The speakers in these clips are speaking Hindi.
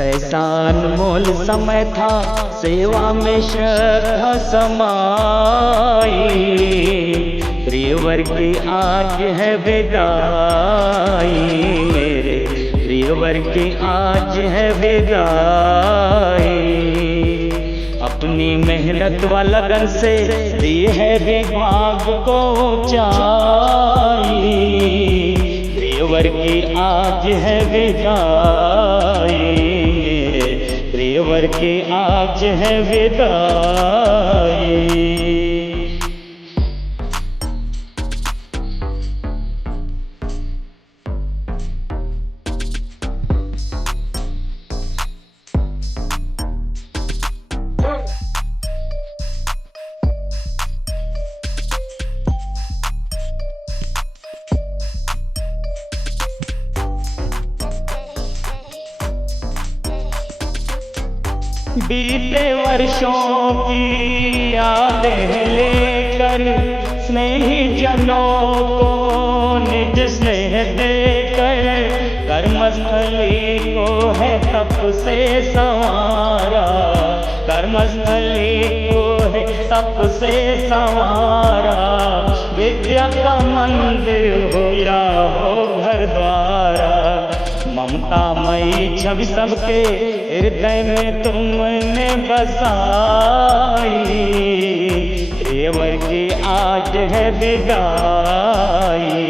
कैसा अनमोल समय था, सेवा में श्रद्धा समाई। प्रियवर की आज है विदाई, मेरे प्रियवर की आज है विदाई। अपनी मेहनत व लगन से दी है विभाग को ऊंचाई। प्रियवर की आज है विदाई, प्रियवर की आज है विदाई। बीते वर्षों की यादें लेकर स्नेही जनों को निज स्नेह देकर, कर्मस्थली को है तप से संवारा। कर्मस्थली को है तप से संवारा। विद्या का मंदिर हो या हो घर द्वारा, ममतामयी छवि सबके हृदय में तुमने बसाई। प्रियवर की आज है विदाई,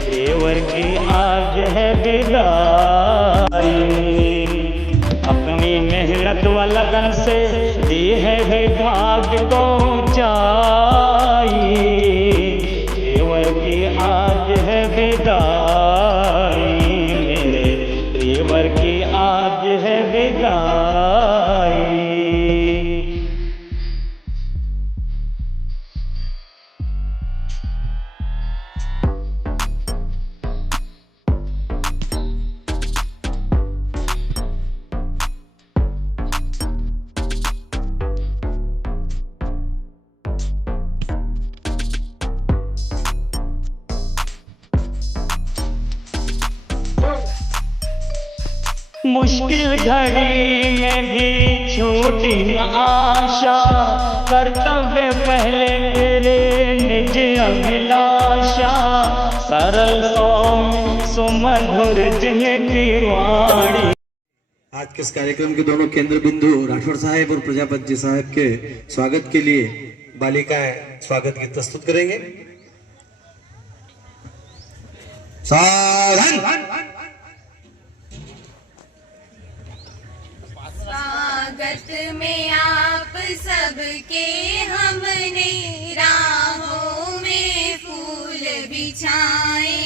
प्रियवर की आज है विदाई। अपनी मेहनत व लगन से दी है विभाग को ऊंचाई। प्रियवर की आज है विदाई, प्रियवर की आज है विदाई। मुश्किल घड़ी में भी छूटी न आशा, कर्तव्य पहले तेरे निज अभिलाषा। सरल सौम्य सुमधुर जिनकी वाणी। आज के इस कार्यक्रम के दोनों केंद्र बिंदु राठौर साहब और प्रजापति जी साहब के स्वागत के लिए बालिकाएं स्वागत गीत प्रस्तुत करेंगे। सावधान। स्वागत में आप सबके हमने राहों में फूल बिछाए।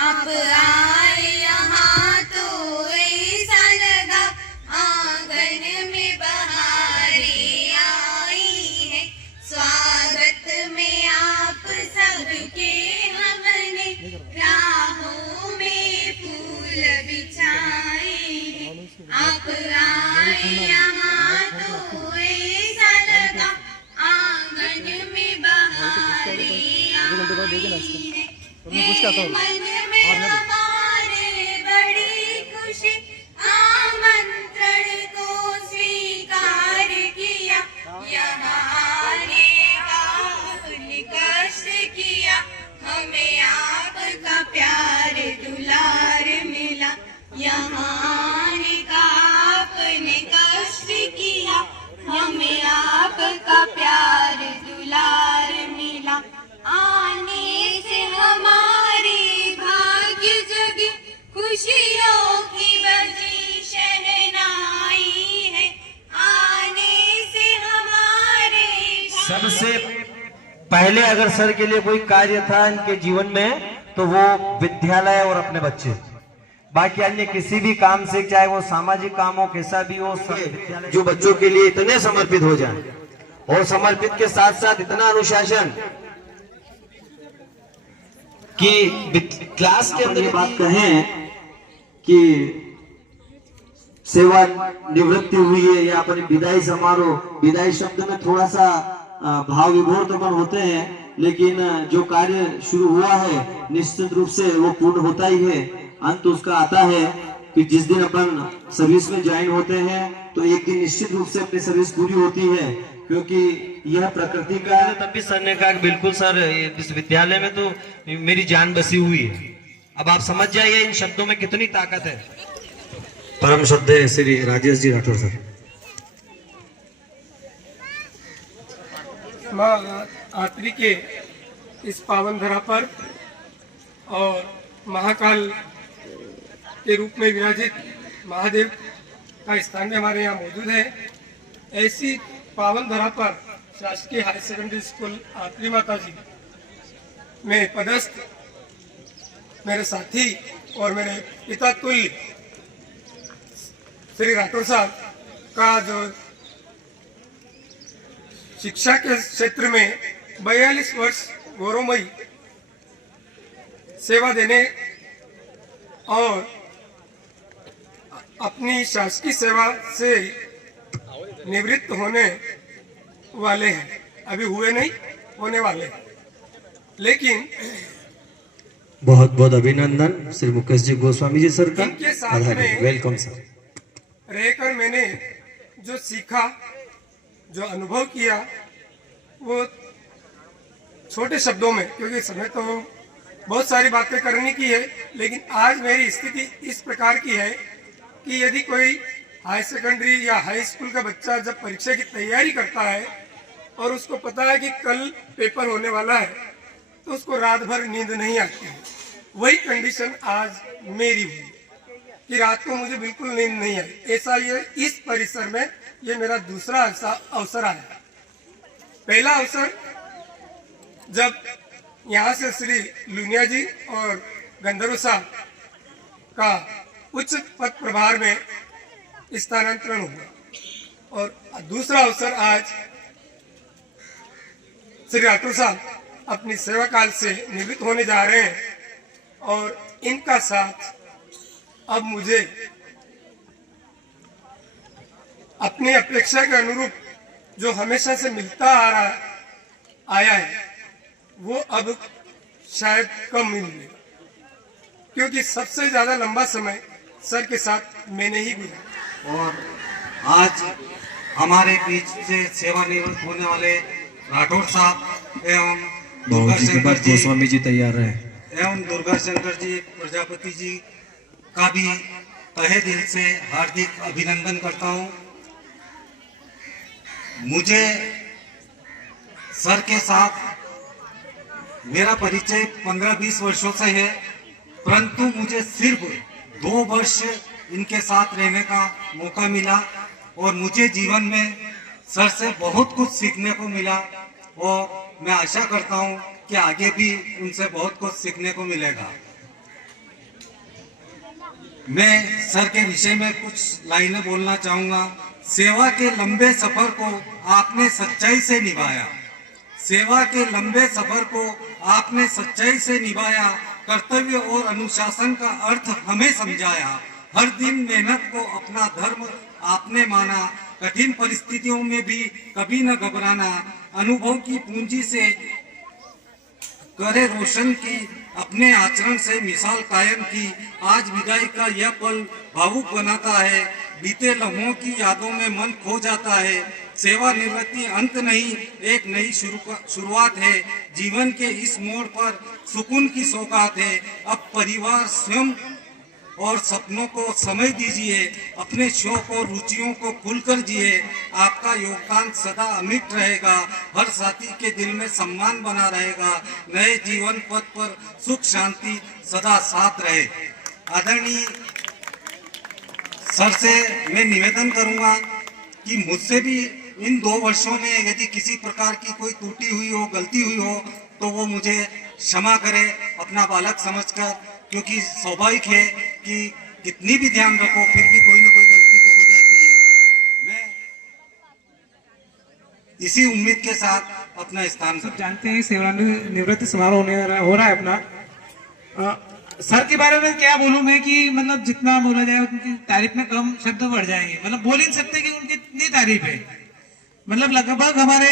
आप आए यहाँ तो ऐसा लगा आंगन में बहारें आई हैं। स्वागत में आप सबके हमने राहों में फूल बिछाए। आप आए यहाँ तो ऐसा लगा आंगन में बहारें आई हैं। मन में हमारे बड़ी खुशी आमंत्रण को स्वीकार किया। यहाँ आने का कष्ट किया, हमें आपका प्यार दुलार मिला। यहाँ आने का आपने कष्ट किया, हमें आपका प्यार दुलार मिला। आने से हमारे भाग्य जगी, खुशियों की बजी शहनाई है। आने से हमारे सबसे पहले अगर सर के लिए कोई कार्य था इनके जीवन में तो वो विद्यालय और अपने बच्चे। बाकी अन्य किसी भी काम से, चाहे वो सामाजिक काम हो कैसा भी हो, जो बच्चों के लिए इतने समर्पित हो जाए और समर्पित के साथ साथ इतना अनुशासन कि क्लास के अंदर ये बात कहें कि सेवा निवृत्ति हुई है या अपनी विदाई समारोह, विदाई शब्द में थोड़ा सा भाव विभोर तो होते हैं, लेकिन जो कार्य शुरू हुआ है निश्चित रूप से वो पूर्ण होता ही है, अंत उसका आता है। कि जिस दिन अपन सर्विस में ज्वाइन होते हैं तो एक दिन निश्चित रूप से अपनी सर्विस पूरी होती है, क्योंकि यह प्रकृति का। तब भी सर ने कहा बिल्कुल सर, इस विद्यालय में तो मेरी जान बसी हुई है। अब आप समझ जाइए इन शब्दों में कितनी ताकत है। परम श्रद्धेय श्री राजेश जी राठौर सर। माँ आत्री के इस पावन धरा पर और महाकाल के रूप में विराजित महादेव का स्थान में हमारे यहाँ मौजूद है। ऐसी पावन धरा पर शासकीय हायर सेकेंडरी स्कूल आत्री माता जी में पदस्थ मेरे साथी और मेरे पिता तुल्य श्री राठौर साहब का जो शिक्षा के क्षेत्र में 42 वर्ष गौरवमयी सेवा देने और अपनी शासकीय सेवा से निवृत्त होने वाले हैं। अभी हुए नहीं, होने वाले हैं। लेकिन बहुत बहुत अभिनंदन श्री मुकेश जी गोस्वामी जी सर का। इनके साथ में वेलकम सर। रहकर मैंने जो सीखा, जो अनुभव किया, वो छोटे शब्दों में, क्योंकि समय तो बहुत सारी बातें करने की है, लेकिन आज मेरी स्थिति इस प्रकार की है कि यदि कोई हाई सेकेंडरी या हाई स्कूल का बच्चा जब परीक्षा की तैयारी करता है और उसको पता है कि कल पेपर होने वाला है, तो उसको रात भर नींद नहीं आती है। वही कंडीशन आज मेरी हुई कि रात को मुझे बिल्कुल नींद नहीं आई। ऐसा ये इस परिसर में ये मेरा दूसरा ऐसा अवसर आया। पहला अवसर जब यहाँ से श्री लुनिया जी और गंधर्व साहब का उच्च पद प्रभार में स्थानांतरण हुआ, और दूसरा अवसर आज श्री राठौर साहब अपनी सेवा काल से निवृत्त होने जा रहे हैं, और इनका साथ अब मुझे अपनी अपेक्षा के अनुरूप जो हमेशा से मिलता आया है वो अब शायद कम मिलेगा, क्योंकि सबसे ज्यादा लंबा समय सर के साथ मैंने ही गुजारा। और आज हमारे बीच से सेवानिवृत्त होने वाले राठौर साहब एवं दुर्गा शंकर जी गोस्वामी जी तैयार रहे एवं दुर्गा शंकर जी प्रजापति जी का भी तहे दिल से हार्दिक अभिनंदन करता हूं। मुझे सर के साथ मेरा परिचय 15-20 वर्षों से है, परंतु मुझे सिर्फ 2 वर्ष इनके साथ रहने का मौका मिला और मुझे जीवन में सर से बहुत कुछ सीखने को मिला, और मैं आशा करता हूं कि आगे भी उनसे बहुत कुछ सीखने को मिलेगा। मैं सर के विषय में कुछ लाइनें बोलना चाहूंगा। सेवा के लंबे सफर को आपने सच्चाई से निभाया, सेवा के लंबे सफर को आपने सच्चाई से निभाया, कर्तव्य और अनुशासन का अर्थ हमें समझाया, हर दिन मेहनत को अपना धर्म आपने माना, कठिन परिस्थितियों में भी कभी न घबराना, अनुभव की पूंजी से करे रोशन की, अपने आचरण से मिसाल कायम की। आज विदाई का यह पल भावुक बनाता है, बीते लम्हों की यादों में मन खो जाता है। सेवानिवृत्ति अंत नहीं, एक नई शुरुआत है। जीवन के इस मोड़ पर सुकून की सौगात है। अब परिवार स्वयं और सपनों को समय दीजिए, अपने शौक और रुचियों को खुलकर जिए। आपका योगदान सदा अमिट रहेगा, हर साथी के दिल में सम्मान बना रहेगा। नए जीवन पथ पर सुख शांति सदा साथ रहे। आदरणीय सर से मैं निवेदन करूंगा कि मुझसे भी इन 2 वर्षों में यदि किसी प्रकार की कोई त्रुटि हुई हो, गलती हुई हो, तो वो मुझे क्षमा करे अपना बालक समझकर, क्योंकि स्वाभाविक है कि कितनी भी ध्यान रखो फिर भी कोई ना कोई गलती तो हो जाती है। मैं इसी उम्मीद के साथ अपना स्थान सब जानते हैं सेवानिवृत्ति समारोह हो रहा है अपना। सर के बारे में क्या बोलूं मैं कि मतलब जितना बोला जाए उनकी तारीफ में कम शब्द बढ़ जाएंगे। मतलब बोल ही नहीं सकते कि उनकी इतनी तारीफ है। मतलब लगभग हमारे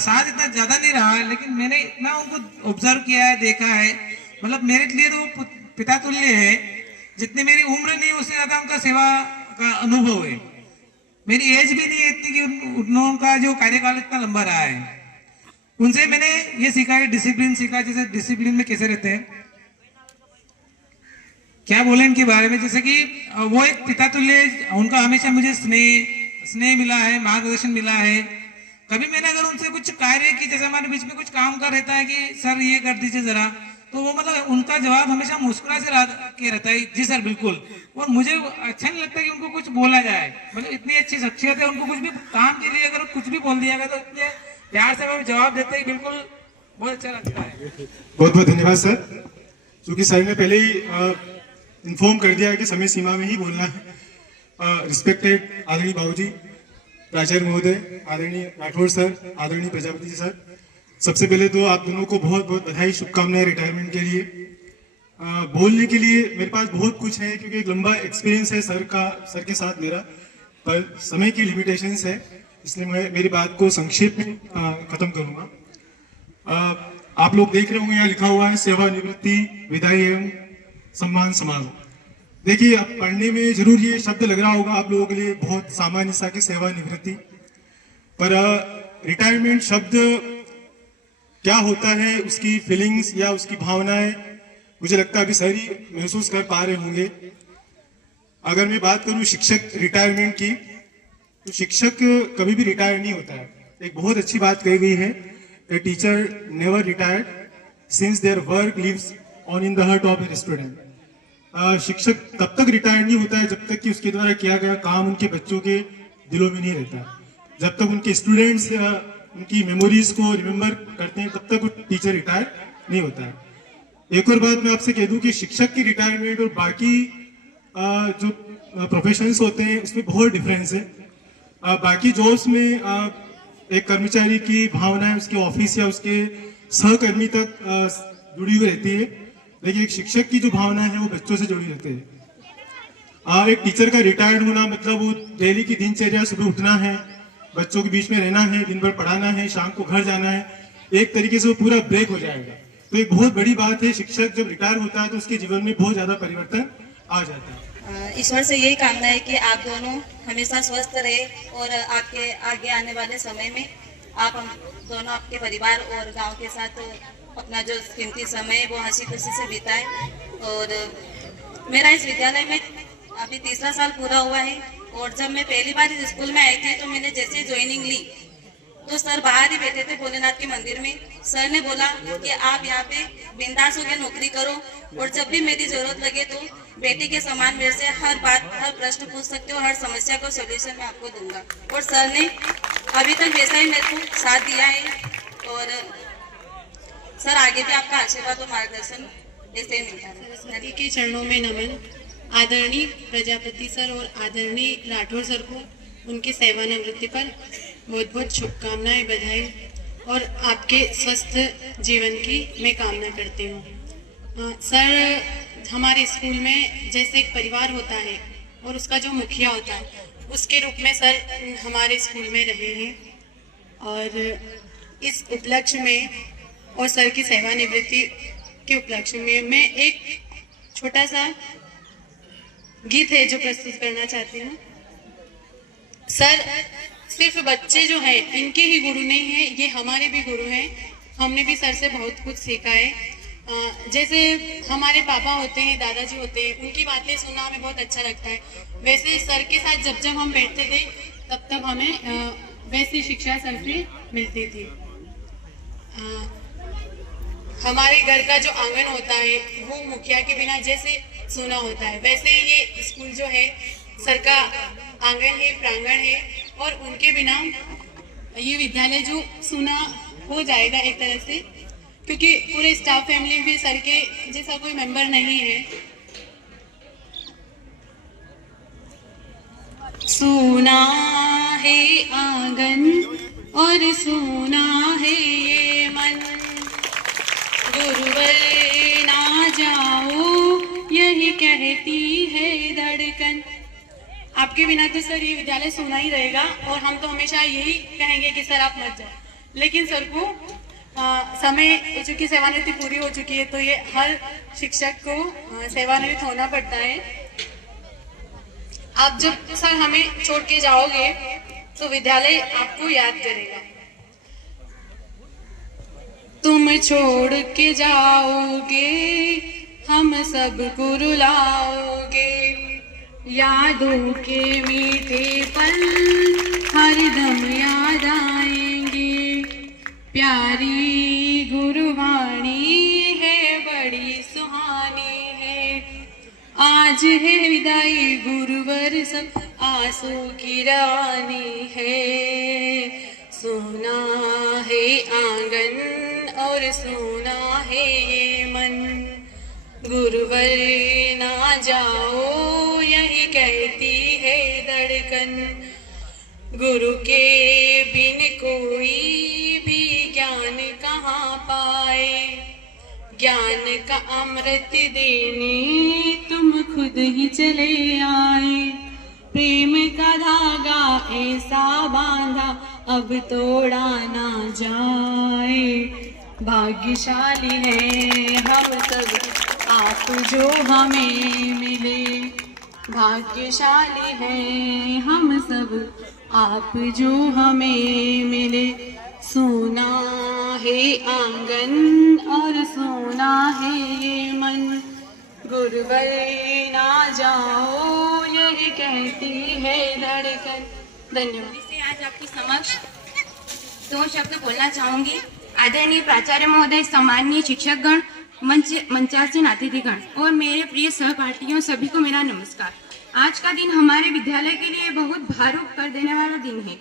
साथ इतना ज्यादा नहीं रहा, लेकिन मैंने इतना उनको ऑब्जर्व किया है, देखा है। मतलब मेरे लिए तो पिता तुल्य है। जितनी मेरी उम्र नहीं उससे ज्यादा उनका सेवा का अनुभव है। मेरी एज भी नहीं है इतनी कि उनका जो कार्यकाल इतना लंबा रहा है। उनसे मैंने ये सीखा है, डिसिप्लिन सीखा, जैसे डिसिप्लिन में कैसे रहते हैं, क्या बोले इनके बारे में। जैसे कि वो एक पिता तुल्य, उनका हमेशा मुझे स्नेह मिला है, मार्गदर्शन मिला है। कभी मैंने अगर उनसे कुछ कार्य की, जैसे हमारे बीच में कुछ काम का रहता है कि सर ये कर दीजिए जरा, तो वो मतलब उनका जवाब हमेशा मुस्कुरा से के रहता है, जी सर बिल्कुल। और मुझे अच्छा नहीं लगता कि उनको कुछ बोला जाए, मतलब इतनी अच्छी शख्सियत है, उनको कुछ भी काम के लिए अगर कुछ भी बोल दिया गया तो इतने प्यार से वो जवाब देते हैं, बिल्कुल बहुत अच्छा लगता है। बहुत बहुत धन्यवाद सर। क्योंकि सर ने पहले ही इन्फॉर्म कर दिया कि समय सीमा में ही बोलना है। रिस्पेक्टेड आदरणीय बाबूजी, प्राचार्य महोदय, आदरणीय राठौर सर, आदरणीय प्रजापति जी सर, सबसे पहले तो आप दोनों को बहुत बहुत बधाई, शुभकामनाएं रिटायरमेंट के लिए। बोलने के लिए मेरे पास बहुत कुछ है क्योंकि एक लंबा एक्सपीरियंस है सर के साथ मेरा, पर समय की लिमिटेशंस है, इसलिए मैं मेरी बात को संक्षेप में खत्म करूंगा। आप लोग देख रहे होंगे यहाँ लिखा हुआ है सेवानिवृत्ति विदाई एवं सम्मान समारोह। देखिए, अब पढ़ने में जरूर ये शब्द लग रहा होगा आप लोगों के लिए बहुत सामान्य सा कि सेवानिवृत्ति, पर रिटायरमेंट शब्द क्या होता है, उसकी फीलिंग्स या उसकी भावनाएं मुझे लगता है अभी सर ही महसूस कर पा रहे होंगे। अगर मैं बात करूं शिक्षक रिटायरमेंट की, तो शिक्षक कभी भी रिटायर नहीं होता है। एक बहुत अच्छी बात कही गई है, a teacher never retired since their work lives on in the heart of a student. शिक्षक तब तक रिटायर नहीं होता है जब तक कि उसके द्वारा किया गया काम उनके बच्चों के दिलों में नहीं रहता। जब तक उनके स्टूडेंट्स उनकी मेमोरीज को रिमेम्बर करते हैं तब तक वो टीचर रिटायर नहीं होता है। एक और बात मैं आपसे कह दूं कि शिक्षक की रिटायरमेंट और बाकी जो प्रोफेशंस होते हैं उसमें बहुत डिफरेंस है। बाकी जॉब्स में एक कर्मचारी की भावनाएं उसके ऑफिस या उसके सहकर्मी तक जुड़ी हुई रहती है, लेकिन एक शिक्षक की जो भावना है वो बच्चों से जुड़ी रहती है। एक टीचर का रिटायर्ड होना मतलब वो डेली की दिनचर्या, सुबह उठना है, बच्चों के बीच में रहना है, दिन भर पढ़ाना है, शाम को घर जाना है, एक तरीके से वो पूरा ब्रेक हो जाएगा। तो एक बहुत बड़ी बात है, शिक्षक जब रिटायर होता है तो उसके जीवन में बहुत ज्यादा परिवर्तन आ जाता है। ईश्वर से यही कामना है कि आप दोनों हमेशा स्वस्थ रहे और आपके आगे आने वाले समय में आप हम दोनों आपके परिवार और गांव के साथ अपना जो कीमती समय है वो हंसी खुशी से बिताएं। और मेरा इस विद्यालय में अभी 3रा साल पूरा हुआ है, और जब मैं पहली बार इस स्कूल में आई थी तो मैंने जैसे ज्वाइनिंग ली तो सर बाहर ही बैठे थे भोलेनाथ के मंदिर में। सर ने बोला कि आप यहाँ पे बिंदास होकर नौकरी करो और जब भी मेरी जरूरत लगे तो बेटी के समान मेरे से हर बात, हर प्रश्न पूछ सकते हो, हर समस्या को सोल्यूशन मैं आपको दूंगा। और सर ने अभी तक वैसा ही मेरे को साथ दिया है, और सर आगे भी आपका आशीर्वाद और मार्गदर्शन ऐसे ही मिलता है। सरस्वती के चरणों में नमन। आदरणीय प्रजापति सर और आदरणीय राठौर सर को उनकी सेवानिवृत्ति पर बहुत बहुत शुभकामनाएं, बधाई और आपके स्वस्थ जीवन की मैं कामना करती हूँ। सर, हमारे स्कूल में जैसे एक परिवार होता है और उसका जो मुखिया होता है उसके रूप में सर हमारे स्कूल में रहे हैं, और इस उपलक्ष्य में और सर की सेवानिवृत्ति के उपलक्ष्य में मैं एक छोटा सा गीत है जो प्रस्तुत करना चाहती हूँ। सर सिर्फ बच्चे जो हैं इनके ही गुरु नहीं हैं, ये हमारे भी गुरु हैं। हमने भी सर से बहुत कुछ सीखा है। जैसे हमारे पापा होते हैं, दादाजी होते हैं, उनकी बातें सुनना हमें बहुत अच्छा लगता है। वैसे सर के साथ जब जब हम बैठते थे तब तब हमें वैसी शिक्षा सर से मिलती थी। हमारे घर का जो आंगन होता है वो मुखिया के बिना जैसे सूना होता है, वैसे ये स्कूल जो है सर का आंगन है, प्रांगण है, और उनके बिना ये विद्यालय जो सूना हो जाएगा एक तरह से, क्योंकि पूरे स्टाफ फैमिली भी सर के जैसा कोई मेंबर नहीं है। सूना है आंगन और सूना है ये मन, गुरुवर ना जाओ यही कहती है धड़कन। आपके बिना तो सर ये विद्यालय सूना ही रहेगा, और हम तो हमेशा यही कहेंगे कि सर आप मत जाओ, लेकिन सर को समय चूंकि सेवानिवृत्ति पूरी हो चुकी है, तो ये हर शिक्षक को सेवानिवृत्त होना पड़ता है। आप जब सर हमें छोड़ के जाओगे तो विद्यालय आपको याद करेगा। तुम छोड़ के जाओगे, हम सबको रुलाओगे, यादों के मीठे पल हरदम याद आएंगे। प्यारी गुरुवाणी है, बड़ी सुहानी है, आज है विदाई गुरुवर सब आंसू की रानी है। सोना है आंगन और सोना है ये मन, गुरुवर ना जाओ यही कहती है धड़कन। गुरु के बिन कोई भी ज्ञान कहाँ पाए, ज्ञान का अमृत देने तुम खुद ही चले आए। प्रेम का धागा ऐसा बांधा अब तोड़ा ना जाए। भाग्यशाली है हम सब आप जो हमें मिले, भाग्यशाली है हम सब आप जो हमें मिले। सोना है आंगन और सोना है ये मन, गुरुवर ना जाओ यही कहती है धड़कन। धन्यवाद। से आज आपके समक्ष 2 शब्द बोलना चाहूंगी। आदरणीय प्राचार्य महोदय, सम्माननीय शिक्षकगण, मंचासीन अतिथिगण और मेरे प्रिय सहपाठियों, सभी को मेरा नमस्कार। आज का दिन हमारे विद्यालय के लिए बहुत भावुक कर देने वाला दिन है।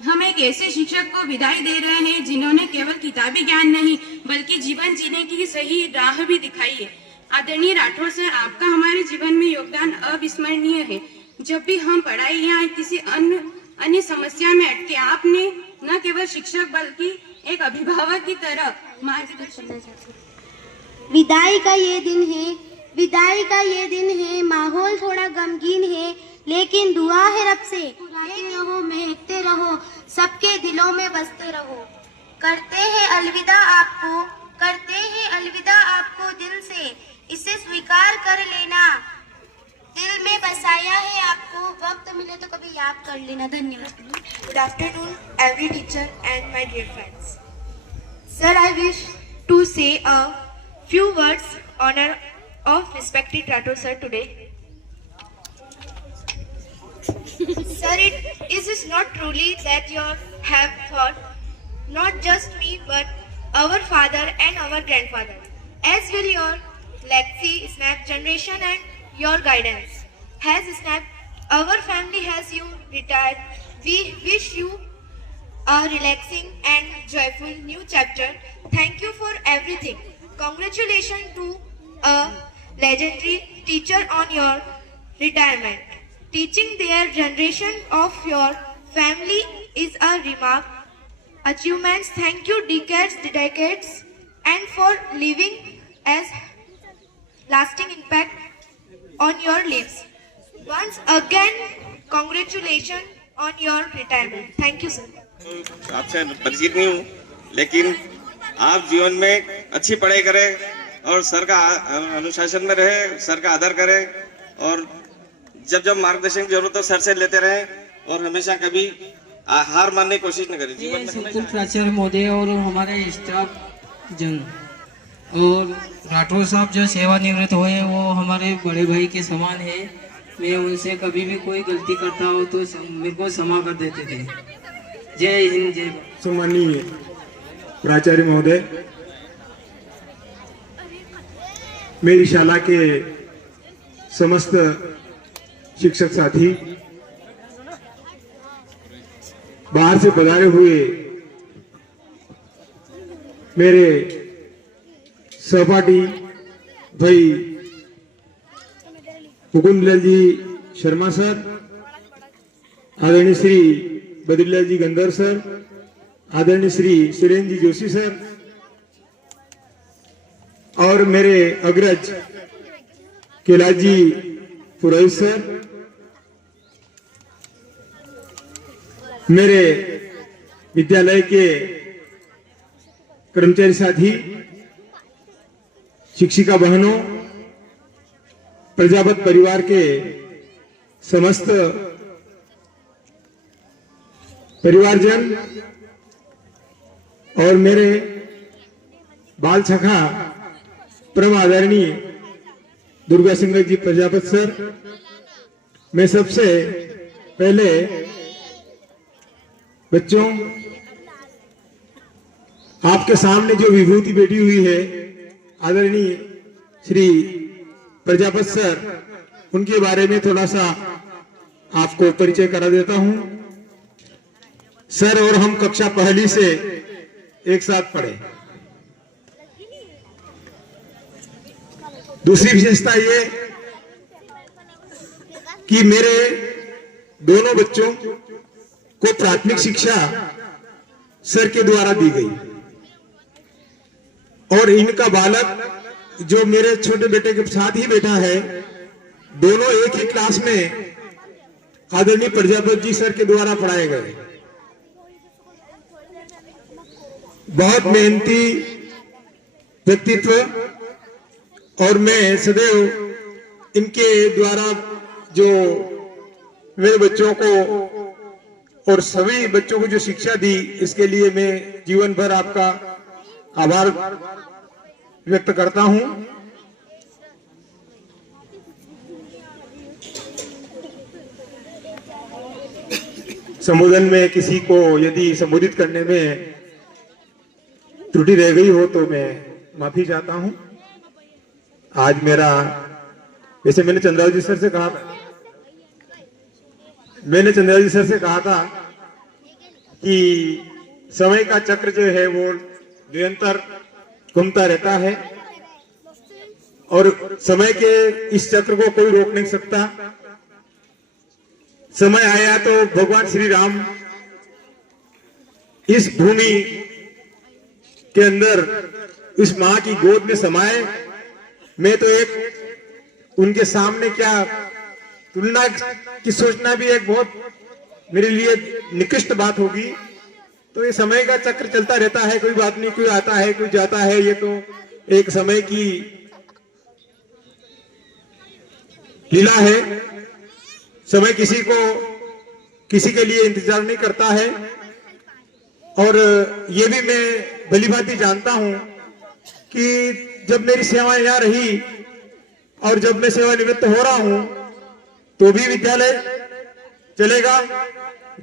हम एक ऐसे शिक्षक को विदाई दे रहे हैं जिन्होंने केवल किताबी ज्ञान नहीं बल्कि जीवन जीने की सही राह भी दिखाई है। आदरणीय राठौर सर, आपका हमारे जीवन में योगदान अविस्मरणीय है। जब भी हम पढ़ाई या किसी अन्य समस्या में अटके, आपने न केवल शिक्षक बल्कि एक अभिभावक की तरह मार्गदर्शन किया। विदाई का ये दिन है, विदाई का ये दिन है, माहौल थोड़ा गमगीन है, लेकिन दुआ है रब से, गाते रहो, महकते रहो, सबके दिलों में बसते रहो। करते हैं अलविदा आपको, करते हैं अलविदा आपको दिल से, इसे स्वीकार कर लेना। दिल में बसाया है आपको, वक्त मिले तो कभी याद कर लेना। धन्यवाद। Good afternoon, every teacher and my dear friends. Sir, I wish To say a few words honor of respected Rathore sir today. Sir, it is not truly that you have thought not just me but our father and our grandfather, as will your legacy snap generation and your guidance has snapped our family as you retired. We wish you a relaxing and joyful new chapter. Thank you for everything. Congratulations to a legendary teacher on your retirement. Teaching their generation of your family is a remark. Achievements. Thank you decades and for leaving as lasting impact on your lives. Once again, congratulations on your retirement. Thank you, sir. आपसे परिचित नहीं हूँ, लेकिन आप जीवन में अच्छी पढ़ाई करें और सर का अनुशासन में रहे, सर का आदर करें और जब जब मार्गदर्शन की जरूरत हो सर से लेते रहें और हमेशा कभी हार मानने की कोशिश न करें। जीवन में संकुल प्राचार्य महोदय और हमारे स्टाफ जन और राठौर साहब जो सेवानिवृत्त हुए वो हमारे बड़े भाई के समान है। मैं उनसे कभी भी कोई गलती करता हो तो मेरे को क्षमा कर देते थे। जय हिंद, जय भारत। सम्माननीय प्राचार्य महोदय, मेरी शाला के समस्त शिक्षक साथी, बाहर से पधारे हुए मेरे सहपाठी भाई मुकुंदलाल जी शर्मा सर, आदरणीय श्री बद्रीलाल जी गंधर सर, आदरणीय श्री सुरेंद्र जी जोशी सर और मेरे अग्रज कैलाश जी पुरोहित सर, मेरे विद्यालय के कर्मचारी साथी, शिक्षिका बहनों, प्रजापत परिवार के समस्त परिवारजन और मेरे बाल सखा परम आदरणीय दुर्गा सिंह जी प्रजापत सर, मैं सबसे पहले बच्चों आपके सामने जो विभूति बैठी हुई है आदरणीय श्री प्रजापत सर, उनके बारे में थोड़ा सा आपको परिचय करा देता हूं। सर और हम कक्षा पहली से एक साथ पढ़े। दूसरी विशेषता ये कि मेरे दोनों बच्चों को प्राथमिक शिक्षा सर के द्वारा दी गई और इनका बालक जो मेरे छोटे बेटे के साथ ही बैठा है, दोनों एक ही क्लास में आदरणीय प्रजापत जी सर के द्वारा पढ़ाए गए। बहुत मेहनती व्यक्तित्व और मैं सदैव इनके द्वारा जो मेरे बच्चों को और सभी बच्चों को जो शिक्षा दी, इसके लिए मैं जीवन भर आपका आभार व्यक्त करता हूं। संबोधन में किसी को यदि संबोधित करने में त्रुटि रह गई हो तो मैं माफी चाहता हूं। आज मेरा, वैसे मैंने चंद्रावती सर से कहा था कि समय का चक्र जो है वो निरंतर घूमता रहता है और समय के इस चक्र को कोई रोक नहीं सकता। समय आया तो भगवान श्री राम इस भूमि के अंदर इस मां की गोद में समाये। मैं तो एक उनके सामने क्या तुलना की सोचना भी एक बहुत मेरे लिए निकृष्ट बात होगी। तो ये समय का चक्र चलता रहता है, कोई बात नहीं, कोई आता है कोई जाता है, ये तो एक समय की लीला है। समय किसी के लिए इंतजार नहीं करता है। और ये भी मैं भलीभांति जानता हूं कि जब मेरी सेवा यहाँ रही और जब मैं सेवानिवृत्त हो रहा हूं तो भी विद्यालय चलेगा।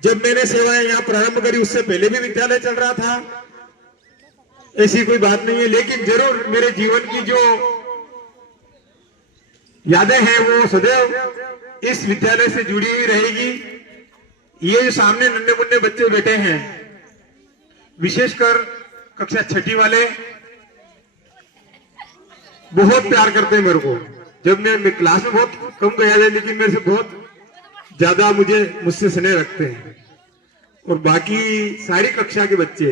जब मैंने सेवाएं यहाँ प्रारंभ करी उससे पहले भी विद्यालय चल रहा था, ऐसी कोई बात नहीं है। लेकिन जरूर मेरे जीवन की जो यादें हैं वो सदैव इस विद्यालय से जुड़ी हुई रहेगी। ये जो सामने नन्हे मुन्ने बच्चे बैठे हैं, विशेषकर कक्षा 6ठी वाले, बहुत प्यार करते हैं मेरे को। जब मैं क्लास में बहुत कम गया था, लेकिन मेरे से बहुत ज्यादा मुझसे स्नेह रखते हैं। और बाकी सारी कक्षा के बच्चे,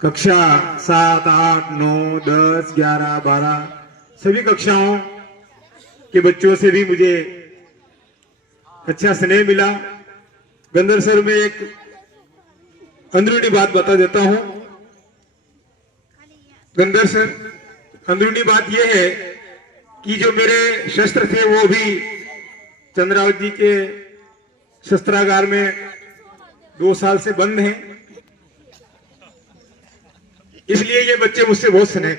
कक्षा 7, 8, 9, 10, 11, 12 सभी कक्षाओं के बच्चों से भी मुझे अच्छा स्नेह मिला। गंधर सर, मैं एक अंदरूनी बात बता देता हूं। गंधर सर, अंदरूनी बात यह है कि जो मेरे शस्त्र थे वो भी चंद्रावत जी के शस्त्रागार में 2 साल से बंद हैं। इसलिए ये बच्चे मुझसे बहुत स्नेह।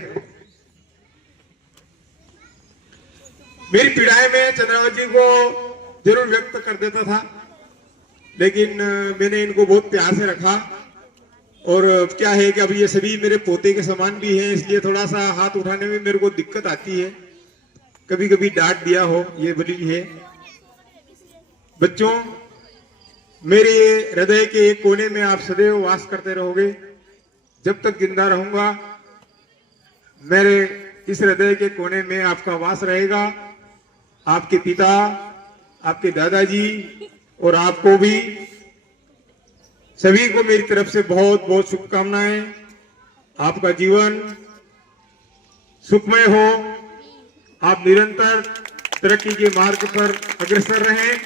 मेरी पीड़ाएं में चंद्रावत जी को जरूर व्यक्त कर देता था, लेकिन मैंने इनको बहुत प्यार से रखा। और क्या है कि अब ये सभी मेरे पोते के समान भी हैं, इसलिए थोड़ा सा हाथ उठाने में मेरे को दिक्कत आती है। कभी कभी डांट दिया हो, ये बड़ी है। बच्चों, मेरे हृदय के एक कोने में आप सदैव वास करते रहोगे। जब तक जिंदा रहूंगा मेरे इस हृदय के कोने में आपका वास रहेगा। आपके पिता, आपके दादाजी और आपको भी, सभी को मेरी तरफ से बहुत बहुत शुभकामनाएं। आपका जीवन सुखमय हो, आप निरंतर तरक्की के मार्ग पर अग्रसर रहें।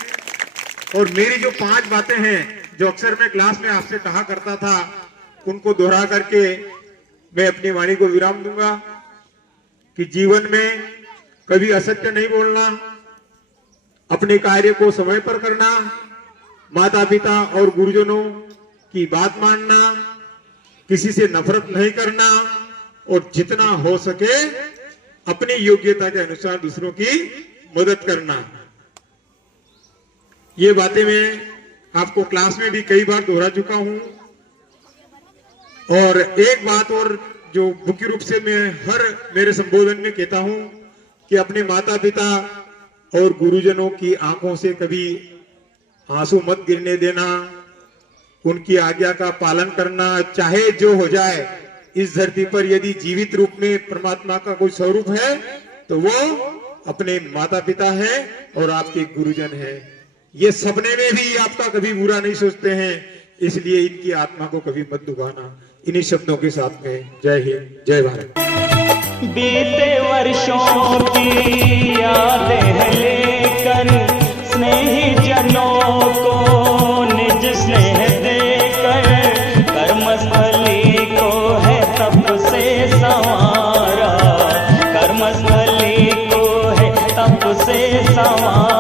और मेरी जो 5 बातें हैं जो अक्सर मैं क्लास में आपसे कहा करता था, उनको दोहरा करके मैं अपनी वाणी को विराम दूंगा कि जीवन में कभी असत्य नहीं बोलना, अपने कार्य को समय पर करना, माता पिता और गुरुजनों की बात मानना, किसी से नफरत नहीं करना और जितना हो सके अपनी योग्यता के अनुसार दूसरों की मदद करना। ये बातें मैं आपको क्लास में भी कई बार दोहरा चुका हूं। और एक बात और जो मुख्य रूप से मैं हर मेरे संबोधन में कहता हूं कि अपने माता पिता और गुरुजनों की आंखों से कभी आंसू मत गिरने देना, उनकी आज्ञा का पालन करना, चाहे जो हो जाए। इस धरती पर यदि जीवित रूप में परमात्मा का कोई स्वरूप है तो वो अपने माता पिता है और आपके गुरुजन है। ये सपने में भी आपका कभी बुरा नहीं सोचते हैं, इसलिए इनकी आत्मा को कभी मत दुखाना। इन्हीं शब्दों के साथ में जय हिंद, जय भारत। बीते वर्षों की यादें लेकर स्नेही जनों को निज स्नेह देकर कर्मस्थली को है तप से संवारा, कर्मस्थली को है तप से संवारा।